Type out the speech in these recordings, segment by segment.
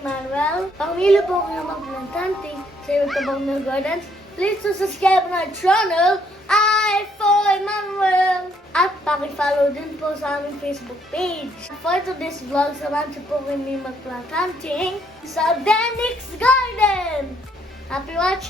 Emmanuel. Pamilya po kayo magplantante sa Tabang Mill Gardens. Please to subscribe on our channel, I for Emmanuel. At paki-follow din po sa aming Facebook page. For today's vlog, samahan po kami magplantanting sa Denix Garden. Happy watching!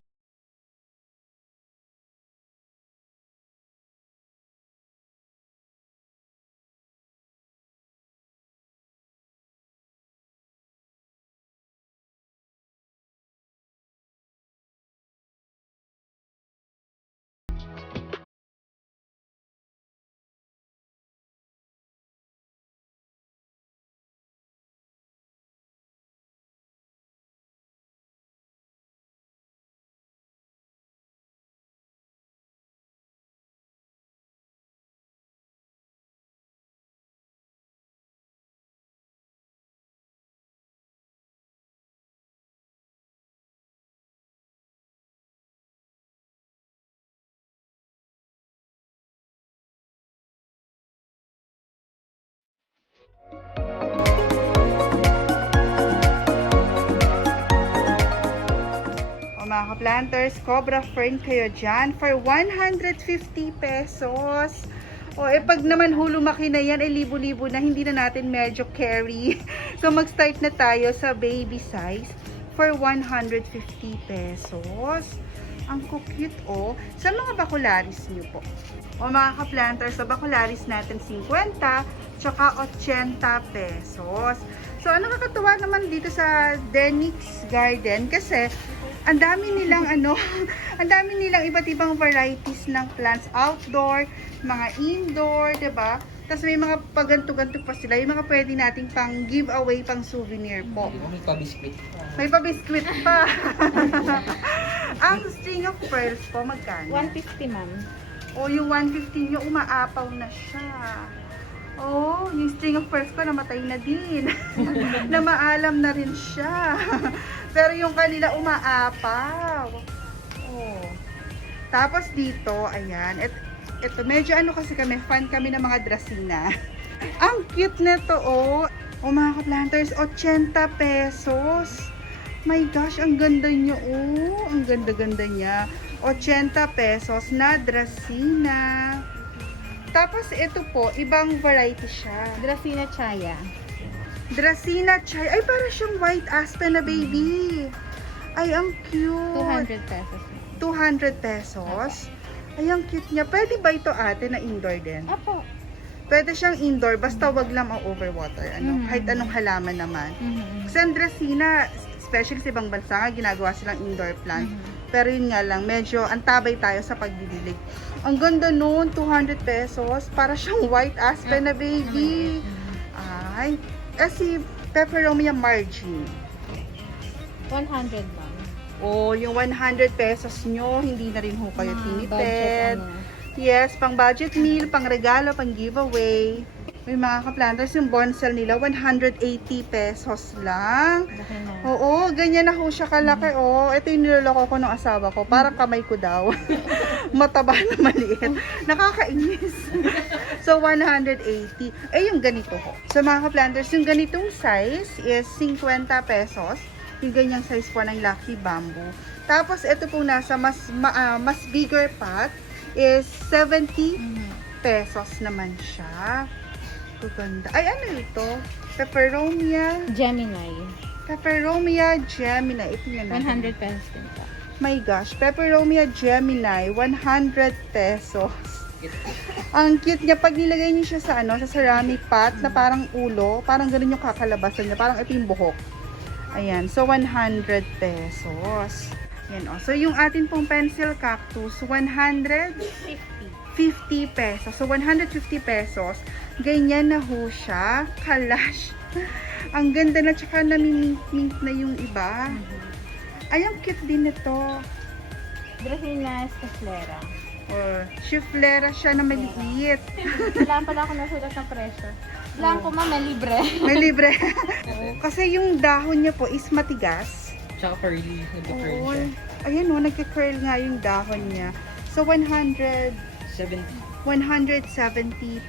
Mga ka-planters, Cobra Fern kayo dyan for 150 pesos. O, pag naman lumaki na yan, libo-libo na, hindi na natin medyo carry. So, mag-start na tayo sa baby size for 150 pesos. Ang cute, sa mga bakularis nyo po. O, mga ka-planters, sa bakularis natin 50, tsaka 80 pesos. So, ang nakakatuwa naman dito sa Denix Garden kasi ang dami nilang ang dami nilang iba't ibang varieties ng plants, outdoor, mga indoor, 'di ba? Tapos may mga paganto-ganto pa sila, yung mga pwede nating pang giveaway, pang souvenir po. May pa-biscuit. May pa-biscuit pa. Ang string of pearls po, magkano? 150, ma'am. O, yung 150 nyo, umaapaw na siya. Oh, yung string of pearls ko namatay na din. Namaalam na rin siya. Pero yung kanila umaapaw. Oh. Tapos dito, ayan. Ito, medyo kasi kami, fan kami ng mga Dracena. Ang cute nito, oh. Oh, mga ka-planters, 80 pesos. My gosh, ang ganda niyo, oh. Ang ganda-ganda niya. 80 pesos na Dracena. Tapos ito po, ibang variety siya. Dracena Chaya. Dracena Chai. Ay, para siyang white aspen na baby. Ay, ang cute. 200 pesos. 200 pesos. Ay, ang cute niya. Pwede ba ito ate na indoor din? Apo. Pwede siyang indoor, basta wag lang ang overwater. Kahit anong halaman naman. Kasi ang Dracena, especially sa ibang bansa nga, ginagawa silang indoor plant. Pero yun nga lang, medyo antabay tayo sa pagdidilig. Ang ganda nun, 200 pesos. Para siyang white aspen na baby. Ay, si Peperomia margin. 100, ma'am. Oh, yung 100 pesos nyo, hindi na rin ho kayo tinipid. Budget, Yes, pang budget meal, pang regalo, pang giveaway. May mga ka-planters, yung bonsal nila, 180 pesos lang. Laki na. Oo, ganyan na ho siya kalaki. Oh, ito yung niloloko ko ng asawa ko. Parang kamay ko daw. Mataba na maliit. Nakakainis. So, 180. Yung ganito ho. So, mga ka-planters, yung ganitong size is 50 pesos. Yung ganyang size po ng Lucky Bamboo. Tapos, ito pong nasa mas bigger pot is 70 pesos naman siya. Ganda. Ay, ano ito? Peperomia. Gemini. Peperomia Gemini. Ito yun. 100 pesos din po. My gosh. Peperomia Gemini. 100 pesos. Ang cute niya. Pag nilagay niyo siya sa sa ceramic pot na parang ulo, parang ganun yung kakalabasan niya. Parang ito yung buhok. Ayan. So, 100 pesos. Ayan, So, yung atin pong pencil cactus, 150 pesos. So, 150 pesos. Ganyan na ho siya. Kalash. Ang ganda na, tsaka namimink na yung iba. Ay, ang cute din ito. Dracena Sciflera. Or, chiflera siya na maliit. Wala pala ako nasulat ng presyo. Blanco, ma'am, may libre. May libre. Kasi yung dahon niya po is matigas. Tsaka curly. Nag-curl Oo. siya. Ayan o, nagka-curl nga yung dahon niya. So, 170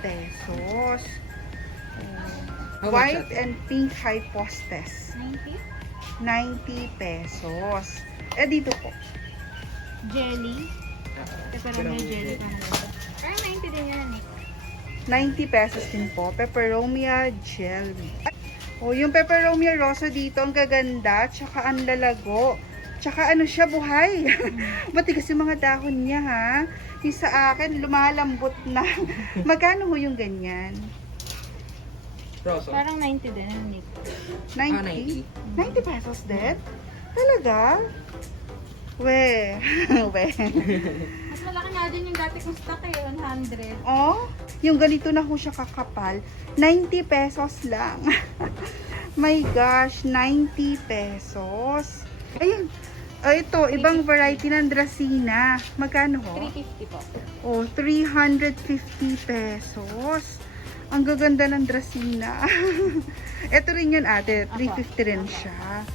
pesos. How much White ate? and pink hypostes. 90? 90 pesos. Eh, dito po. Jelly. Pepperoni jelly ka na. Ay, 90 din yan, Nick. 90 pesos din po. Peperomia jelly. Oh, yung peperomia rosso dito, ang gaganda. Tsaka ang lalago. Tsaka ano siya, buhay. Matigas yung mga dahon niya, ha? Yung sa akin, lumalambot na. Magkano ho yung ganyan? Rosso. Parang 90 din yan, Nick. 90? 90 pesos din? Talaga? We. We. Mas malaki nga din yung dati kong stock eh, 100. Oh, yung ganito na ho siya kakapal. 90 pesos lang. My gosh, 90 pesos. Ayun. Oh, ito, ibang variety ng Dracena. Magkano ho? 350 po. Oh, 350 pesos. Ang gaganda ng Dracena. Ito rin yun, ate. 350 rin siya.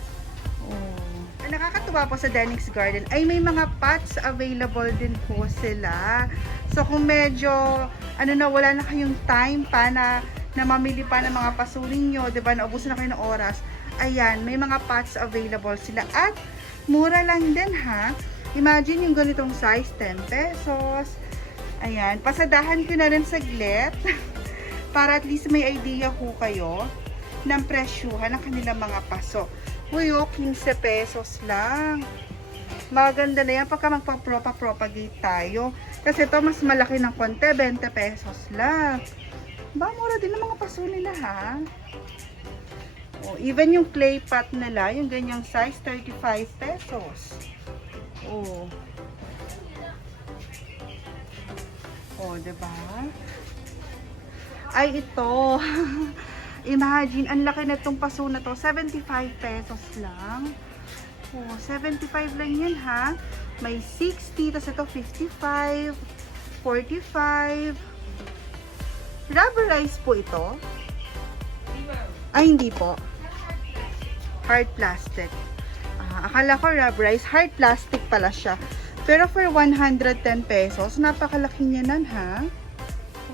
Oh. Ang nakakatuwa po sa Denix Garden ay may mga pots available din po sila. So kung medyo wala na kayong time pa na mamili pa ng mga pasuling nyo, 'di ba? Naubusan na kayo ng oras. Ayan, may mga pots available sila at mura lang din, ha. Imagine yung ganitong size, 10 pesos. Ayan, pasadahan ko na rin saglit para at least may idea ho kayo ng presyuhan ng kanilang mga paso. Uy, 15 pesos lang. Maganda na yan pagka magpa-propagate tayo. Kasi ito mas malaki ng konti, 20 pesos lang. Ba, mura din ang mga paso nila, ha? Oh, even yung clay pot nila, yung ganyang size, 35 pesos. Oh. Oh, diba? Ay, ito. Imagine, ang laki na itong paso na to. 75 pesos lang. Oh, 75 lang yan, ha? May 60, tapos ito 55, 45. Rubberized po ito. Ay, hindi po. Hard plastic. Akala ko rubberized. Hard plastic pala siya. Pero for 110 pesos, napakalaki niya nan, ha?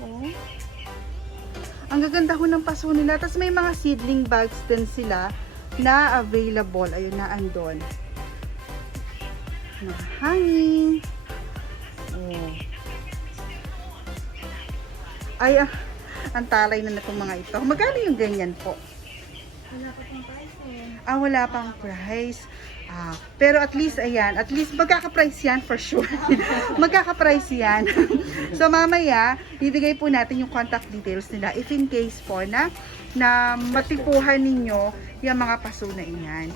Oh. Ang gaganda ko ng paso nila. Tapos may mga seedling bags din sila na available. Ayun na, andon. Hanging. Oh. Ay, ang talay na itong mga ito. Magkano yung ganyan po? Wala pa pang price eh. Wala pang price. Pero at least, ayan, at least magkaka-price yan for sure. Magkaka-price yan. So, mamaya, bibigay po natin yung contact details nila if in case po na matipuhan ninyo yung mga paso na iyan.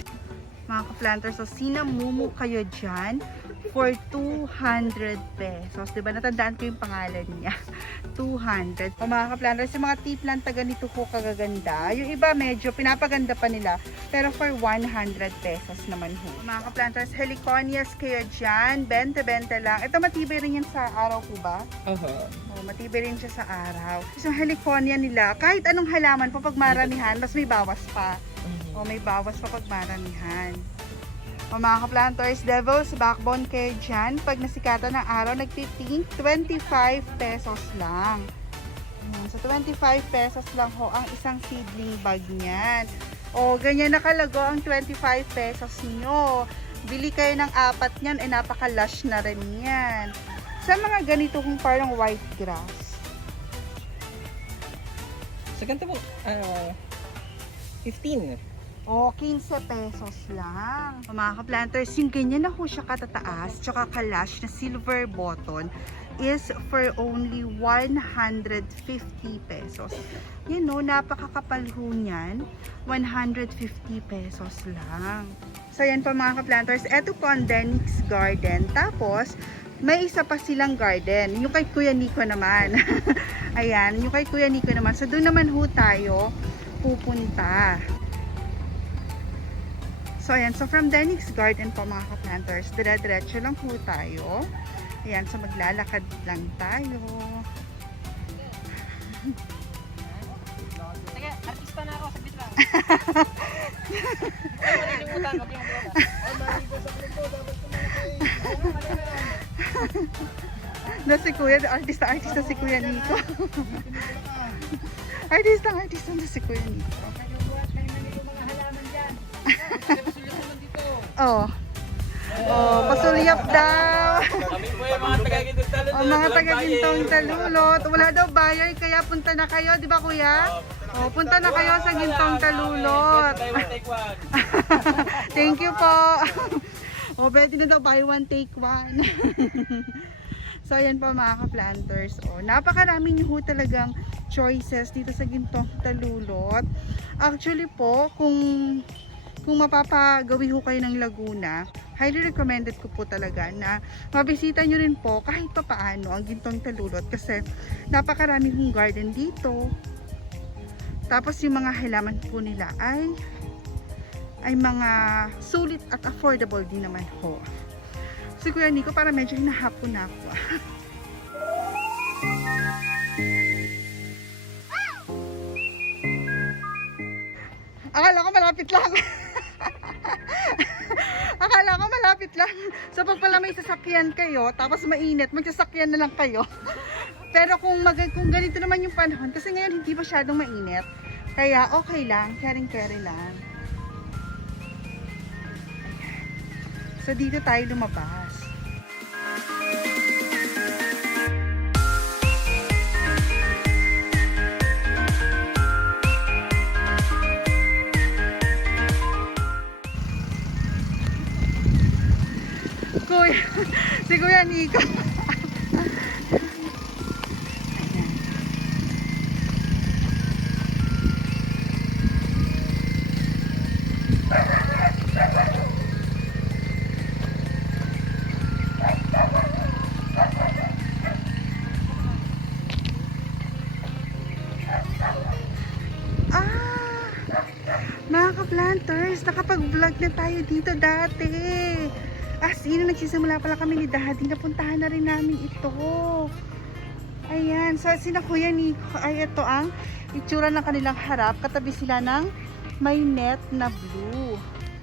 Mga ka-planters, so sinamumu kayo dyan for 200 pesos. Diba? Natandaan ko yung pangalan niya. 200. O mga ka-planters, yung mga tea plant na ganito po kagaganda. Yung iba medyo pinapaganda pa nila. Pero for 100 pesos naman ho. Mga ka-planters, heliconias kayo dyan. 20-20 lang. Ito matibay rin yan sa araw po ba? Oh, matibay rin siya sa araw. So, heliconia nila, kahit anong halaman po pag maramihan, mas may bawas pa. O, may bawas pa pag maramihan. O mga ka-planters, Devil's Backbone kayo dyan. Pag nasikatan ng araw, nagtiting 25 pesos lang. So, 25 pesos lang ho ang isang seedling bag niyan. O, ganyan nakalago ang 25 pesos nyo. Bili kayo ng 4 niyan, napaka-lush na rin yan. Sa mga ganito kung parang white grass. Sa ganito po, 15. O, 15 pesos lang. O, mga ka-planters, yung ganyan na ho siya katataas, tsaka kalash na silver button is for only 150 pesos. Yan no, napakakapal ho niyan. 150 pesos lang. So, yan po mga ka-planters. Ito po ang Denix Garden. Tapos, may isa pa silang garden. Yung kay Kuya Nico naman. Ayan, yung kay Kuya Nico naman. So, doon naman ho tayo pupunta. So, ayan. So, from Denix Garden po mga ka-planters, dire-diretso lang po tayo. Ayan. So, maglalakad lang tayo. Sige, artista na ako. Saglit lang. Malilimutan ko yung Na si Kuya, artista si Kuya Nico. artista na si Kuya Nico. Oh. Oh, pasulyap daw. Kami po yung mga taga-gintong talulot. Oh, mga taga-gintong talulot. Wala daw buyer, kaya punta na kayo, di ba kuya? Oh, punta na kayo sa gintong talulot. Thank you po. Oh, pwede na daw buy one, take one. So, ayan po mga ka-planters. Oh, napakarami nyo ho talagang choices dito sa gintong talulot. Actually po, kung mapapagawi ho kayo ng Laguna, highly recommended ko po talaga na mabisita nyo rin po kahit pa paano ang gintong talulot kasi napakarami hong garden dito. Tapos yung mga halaman po nila ay mga sulit at affordable din naman ho. Si Kuya Nico para medyo hinahapon na ako. Akala ko malapit lang. Akala ko malapit lang. So pag pala may sasakyan kayo, tapos mainit, magsasakyan na lang kayo. Pero kung ganito naman yung panahon, kasi ngayon hindi masyadong mainit, kaya okay lang, caring-carry lang. So dito tayo lumabas. Kuya, si Kuya Nico. Mga ka-planters, nakapag-vlog na tayo dito dati. As in, nagsisimula pala kami ni Daddy, napuntahan na rin namin ito. Ayan, so sina Kuya Nico, ay ito ang itsura ng kanilang harap. Katabi sila ng may net na blue.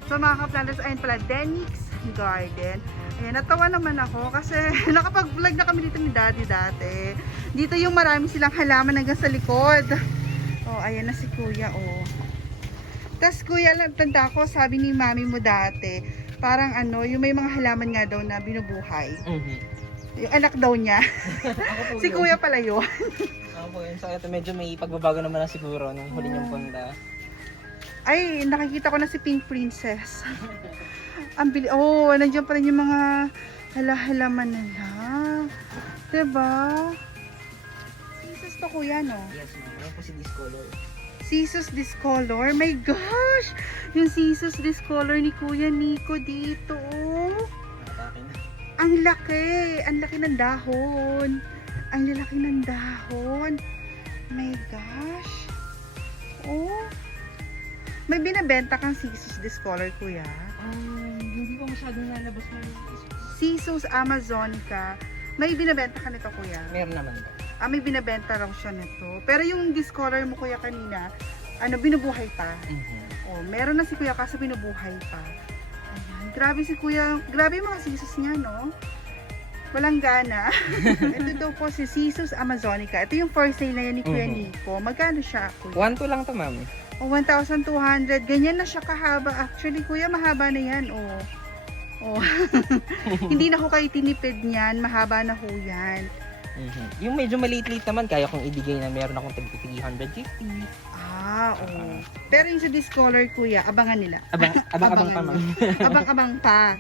So mga ka-planters, ayun pala, Denix Garden. Ayan, natawa naman ako kasi nakapag-vlog na kami dito ni Daddy dati. Dito yung marami silang halaman hanggang sa likod. Oh, ayan na si Kuya, oh. Tas Kuya, tanda ko, sabi ni Mami mo dati, parang ano, yung may mga halaman nga daw na binubuhay. Yung anak daw niya. Si Kuya pala yun. Ako po yun. So ito medyo may pagbabago naman na siguro nung huli niyong punta. Ay, nakikita ko na si Pink Princess. Oh, nandiyan pa rin yung mga halaman nila. Diba? Sisus to Kuya, no? Yes ma'am. Ayan po si Discolor. Sisus Discolor. My gosh! Yung Sisus Discolor ni Kuya Nico dito. Atake na. Ang laki. Ang laki ng dahon. Ang lalaki ng dahon. My gosh. Oh. May binabenta kang Sisus Discolor, Kuya. Hindi ko masyadong nalabas mo yung Sisus Amazonica. May binabenta ka nito, Kuya? meron naman po. May binabenta raw siya nito. Pero yung Discolor mo, Kuya, kanina, binubuhay pa. Oh, meron na si Kuya kasi binubuhay pa. Ayan. Grabe si Kuya. Grabe yung mga Sisus niya, no? Walang gana. Ito daw po si Sisus Amazonica. Ito yung for sale na yan ni Kuya Nico. Magkano siya, Kuya? 1-2 lang to ma'am. Oh, 1,200. Ganyan na siya kahaba. Actually, Kuya, mahaba na yan. Oh. Oh. Hindi na ho kayo tinipid niyan. Mahaba na ho yan. Yung medyo maliit-liit naman, kaya kong ibigay na meron akong 350. Oo. Pero yung sa Discolor, Kuya, abangan nila. Abang-abang pa ma'am. Abang-abang pa.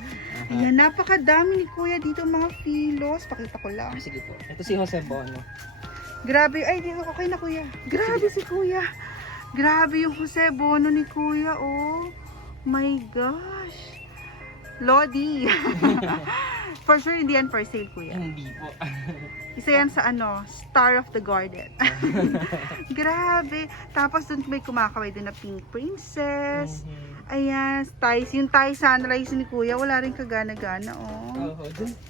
Ayan, napakadami ni Kuya dito mga filos. Pakita ko lang. Sige po. Ito si Jose Bono. Grabe. Ay, dito okay na, Kuya. Grabe si Kuya. Grabe yung Jose Bono ni Kuya, oh. My gosh. Lodi. For sure, hindi yan for sale, Kuya. Hindi po. Isa yan sa Star of the Garden. Grabe. Tapos dun may kumakaway din na Pink Princess. Ayan, ties. Yung tie sunrise ni Kuya, wala rin kagana-gana, oh.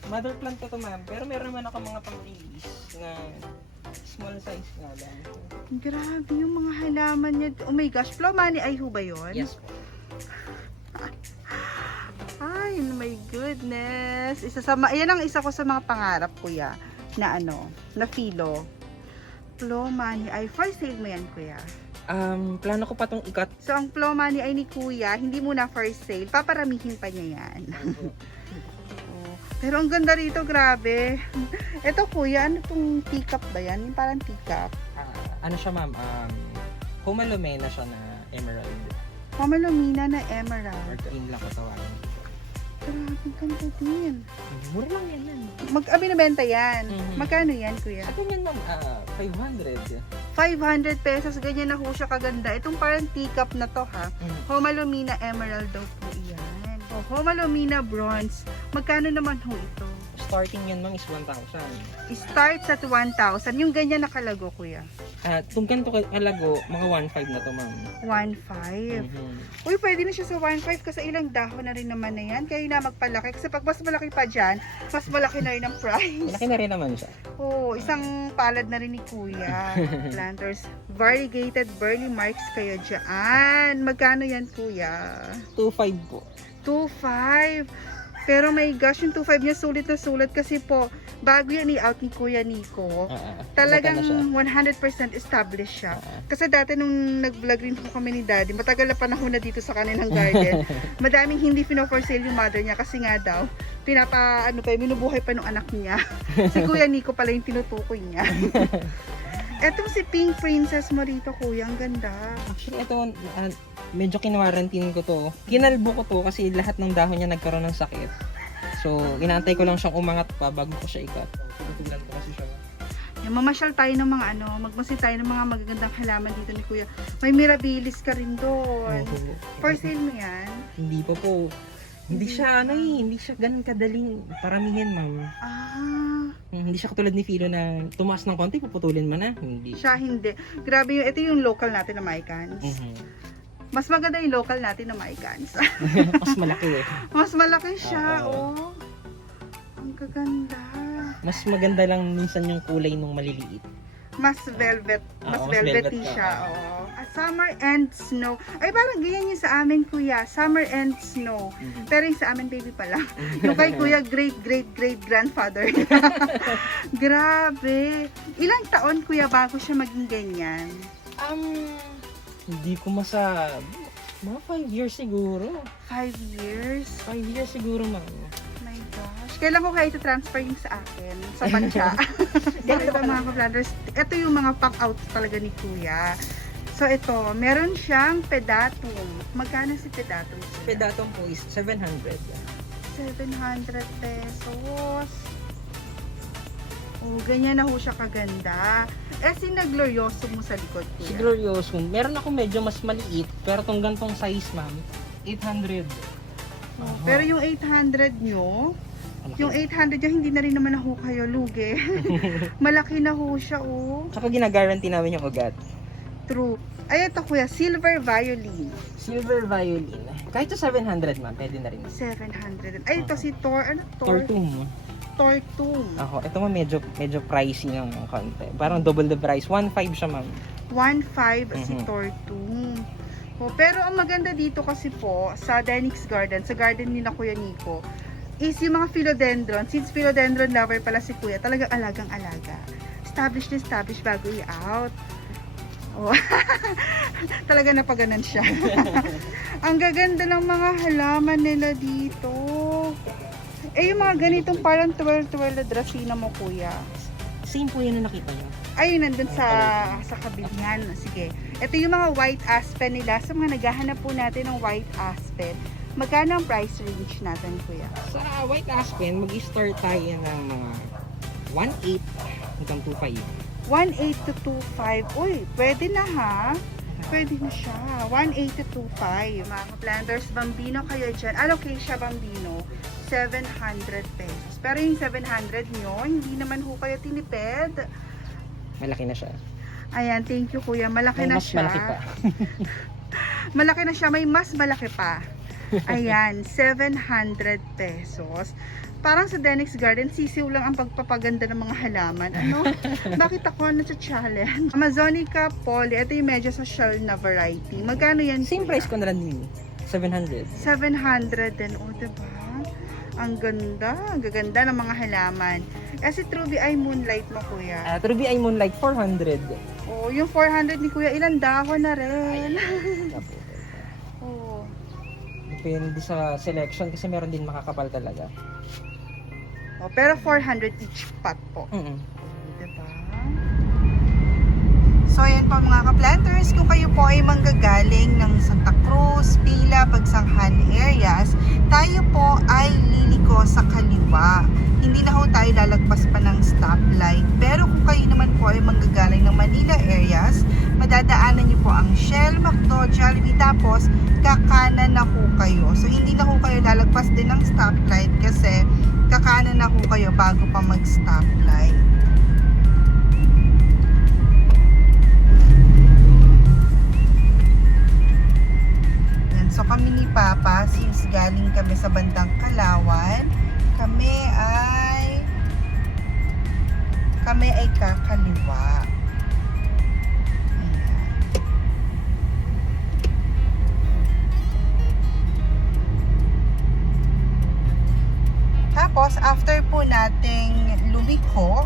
Mother plant ko to ma'am, pero meron naman ako mga pang-release na small size nga lang. Grabe yung mga halaman niya. Oh my gosh, Plomani ay ho ba yun? Yes po. Ay, my goodness. Yan ang isa ko sa mga pangarap, Kuya, na na filo. Plomani ay for sale mo yan, Kuya. Plano ko pa tong ikat. So, ang Flow Money ay ni Kuya, hindi muna for sale. Paparamihin pa niya yan. Oh, pero ang ganda rito, grabe. Ito Kuya, ano tong teacup ba yan? Yung parang teacup. Ano siya ma'am? Humalumena siya na emerald. Pamalumina na Or emerald. green lang ko tawagin. Grabe, ang ganda din. Mura lang yan yan. Binibenta yan. Mhm. Magkano yan, Kuya? Sa ganyan ma'am, 500. 500 pesos. Ganyan na ho siya kaganda. Itong parang teacup na to ha. Homalumina emerald daw po yan. O, Homalumina bronze. Magkano naman ho ito? Starting yan ma'am is 1,000. Starts at 1,000. Yung ganyan nakalago, Kuya. Kung ganito kalago, mga 1,500 na to ma'am. 1,500. Mhm. Uy, pwede na siya sa 1,500 kasi ilang dahon na rin naman na yan. Kaya na magpalaki. Kasi pag mas malaki pa dyan, mas malaki na rin ang price. Malaki na rin naman siya. Oo, isang palad na rin ni Kuya. Planters. Variegated burley marks kayo dyan. Magkano yan, Kuya? 2,500 po. 2,500. Pero my gosh, yung 2,500 niya sulit na sulit kasi po, bago yan i-out ni Kuya Nico, talagang Mata na siya. 100% established siya. Kasi dati nung nag-vlog rin po kami ni Daddy, matagal na panahon na dito sa kanilang garden, madaming hindi for sale yung mother niya kasi nga daw, minubuhay pa nung anak niya. Si Kuya Nico pala yung tinutukoy niya. Etong si Pink Princess mo rito, Kuya, ang ganda. Actually, ito, medyo kinwarantin ko to. Kinalbo ko to kasi lahat ng dahon niya nagkaroon ng sakit. So, inaantay ko lang siyang umangat pa bago ko siya ikat. Tutulan ko kasi siya. Yung mamasyal tayo ng mga magmasid tayo ng mga magagandang halaman dito ni Kuya. May mirabilis ka rin doon. For sale mo yan? Hindi pa po. Hindi siya, hindi siya ganun kadaling paramihin, ma'am. Hindi siya katulad ni Philo na tumaas ng konti, puputulin mo na. Hindi. Siya hindi. Grabe ito yung local natin na Maicans. Mas maganda yung local natin na Maicans. Mas malaki eh. Mas malaki siya, oh. Ang gaganda. Mas maganda lang minsan yung kulay nung maliliit. Mas velvet. Mas Oo, mas velvety velvet ka. siya, oh. Summer and snow. Ay, parang ganyan yung sa amin, Kuya. Summer and snow. Pero yung sa amin, baby pa lang. Yung kay Kuya, great grandfather. Grabe. Ilang taon, Kuya, bago siya maging ganyan? Hindi ko masabi. Mga 5 years siguro. 5 years? 5 years siguro, ma'am. My gosh. Kailan ko kaya ito transfer yung sa akin? Sa bansa. Ito mga ka-planters. Ito yung mga pack-out talaga ni Kuya. So ito, meron siyang pedatum. Magkano si pedatum? Pedatum po is 700. 700 pesos. Oh, ganyan na ho siya kaganda. Si Glorioso mo sa likod, Kuya. Si Glorioso, meron ako medyo mas maliit, pero tong gantong size, ma'am, 800. Oh, pero yung 800 nyo, yung 800 nyo, hindi na rin naman na ho kayo lugi. Malaki na ho siya, oh. Tsaka ginagaranti namin yung ugat. True. Ay, ito Kuya, silver violin. Silver violin. Kahit sa 700, ma'am, pwede na rin. 700. Ay, ito si Tortum. Tortum. Ako, ito mo medyo pricey ng konti. Parang double the price. 1.5 siya, ma'am. 1.5 si Tortum. Oh, pero ang maganda dito kasi po, sa Denix Garden, sa garden ni na Kuya Nico, is yung mga philodendron. Since philodendron lover pala si Kuya, talagang alagang-alaga. Established bago i-out. Oh. Talaga napaganan siya. Ang gaganda ng mga halaman nila dito. Eh, yung mga ganitong parang twirl na dracena mo, Kuya. Same po yun na nakita niyo. Ayun, nandun sa kabilihan. Sige. Ito yung mga white aspen nila. Sa mga naghahanap po natin ng white aspen, magkano ang price range natin, Kuya? Sa white aspen, mag-start tayo ng mga 1.8 hanggang 2.5. 1.8 to 2.5. Uy, pwede na ha. Pwede na siya. 1.8 to 2.5. Mga planters, Bambino kayo dyan. Alocasia Bambino, 700 pesos. Pero yung 700 nyo, hindi naman ho kayo tinipid. Malaki na siya. Ayan, thank you Kuya. Malaki May na mas siya. malaki pa. Malaki na siya. May mas malaki pa. Ayan, 700 pesos. Parang sa Denix Garden, sisiw lang ang pagpapaganda ng mga halaman. Ano? Bakit ako na-challenge? Amazonica Poly. Ito yung medyo social na variety. Magkano yan? Same price ko na lang din. 700. 700 din. O, diba? Ang ganda. Ang gaganda ng mga halaman. Si Truby Eye Moonlight mo, Kuya. Ruby Eye Moonlight, 400. Oh, yung 400 ni Kuya, ilang dahon na rin. Tapos, Oh. depende sa selection kasi meron din makakapal talaga. Oh, pero 400 each pot po. Diba? So, ayan po mga ka-planters, kung kayo po ay manggagaling ng Santa Cruz, Pila, Pagsanghan areas, tayo po ay liliko sa kaliwa. Hindi na ho tayo lalagpas pa ng stoplight. Pero kung kayo naman po ay manggagaling ng Manila areas, madadaanan niyo po ang Shell, McDo, Jollibee, tapos kakanan na ho kayo. So, hindi na ho kayo lalagpas din ng stoplight kasi kakanan na ho kayo bago pa mag-stoplight. So kami ni Papa, since galing kami sa bandang Kalawan, kami ay kakaliwa. Ayan. Tapos, after po nating lumiko,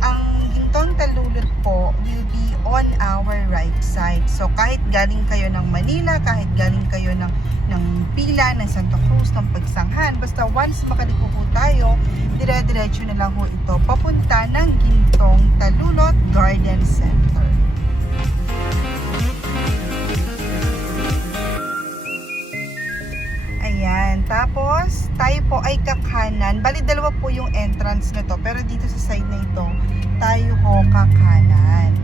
ang Gintong Talulot po will be on our right side. So, kahit galing kayo ng Manila, kahit galing kayo ng Pila, ng Santa Cruz, ng Pagsanghan, basta once makaliko po tayo, dire-diretso na lang po ito papunta ng Gintong Talulot Garden Center. Ayan, tapos tayo po ay kakanan. Bali, dalawa po yung entrance na to, pero dito sa side na ito, tayo ho kakanan.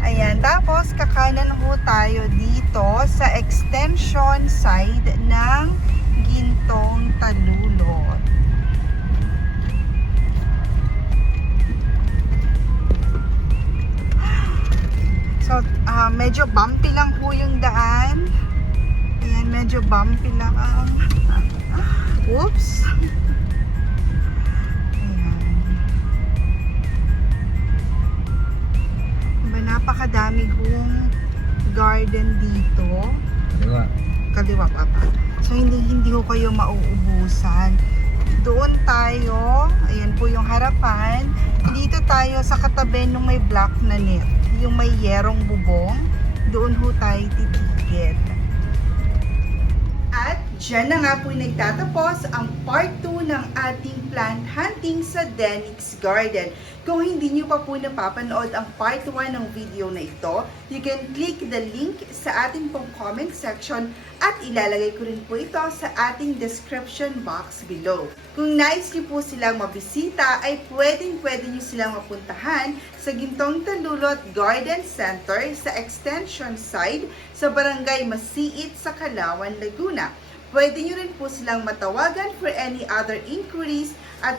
Ayan, tapos kakanan ho tayo dito sa extension side ng Gintong Talulot. So, medyo bumpy lang po yung daan. Ayan, medyo bumpy lang. Oops! Ayan. Napakadami hong garden dito. Kaliwa. Kaliwa, Papa. So, hindi ko kayo mauubusan. Doon tayo, ayan po yung harapan. Dito tayo sa katabi nung may black na net, yung may yerong bubong. Doon ho tayo titigil. At dyan na nga po nagtatapos ang part 2 ng ating plant hunting sa Denix Garden. Kung hindi nyo pa po napapanood ang part 1 ng video na ito, you can click the link sa ating pong comment section at ilalagay ko rin po ito sa ating description box below. Kung nais nyo po silang mabisita, ay pwede nyo silang mapuntahan sa Gintong Talulot Garden Center sa extension side sa Barangay Masiit sa Kalawan, Laguna. Pwede nyo rin po silang matawagan for any other inquiries at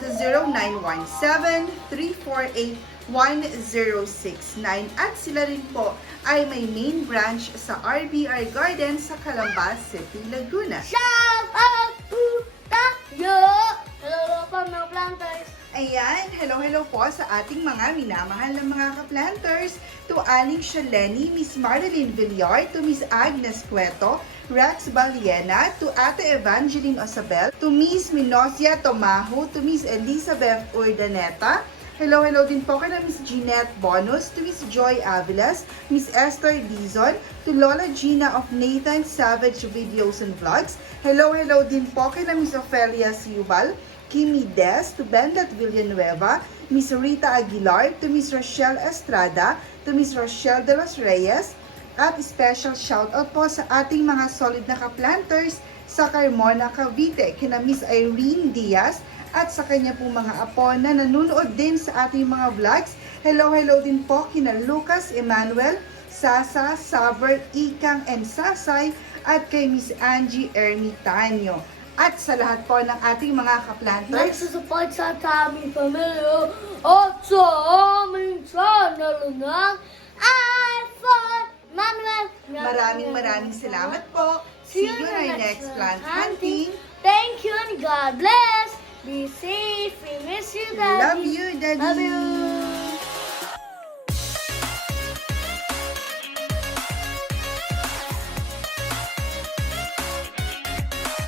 0917-348-1069. At sila rin po ay may main branch sa RBR Garden sa Calamba City, Laguna. Shout out to tayo! Hello po mga planters! Ayan, hello po sa ating mga minamahal na mga ka-planters. To Aling Shaleni, Miss Marilyn Villar, to Miss Agnes Cueto, Rex Baliena, to Ate Evangeline Osabel, to Miss Minosia Tomaho, to Miss Elizabeth Urdaneta. Hello din po kay Miss Jeanette Bonus, to Miss Joy Avilas, Miss Esther Dizon, to Lola Gina of Nathan Savage Videos and Vlogs. Hello din po kay Miss Ofelia Siubal, Kimi Des, to Bendat Villanueva, Miss Rita Aguilar, to Miss Rochelle Estrada, to Miss Rochelle de los Reyes, at special shoutout po sa ating mga solid na ka-planters sa Carmona, Cavite, kina Miss Irene Diaz, at sa kanya po mga apo na nanonood din sa ating mga vlogs. Hello din po kina Lucas Emmanuel, Sasa, Saber, Ikang, and Sasay, at kay Miss Angie Ermitanio. At sa lahat po ng ating mga ka-planters, Nagsusupport sa aming pamilya at sa aming channel ng iPhone Manuel. maraming salamat po. See you in our next plant hunting. Thank you and God bless. Be safe. We miss you, Daddy. Love you, Daddy. Love you.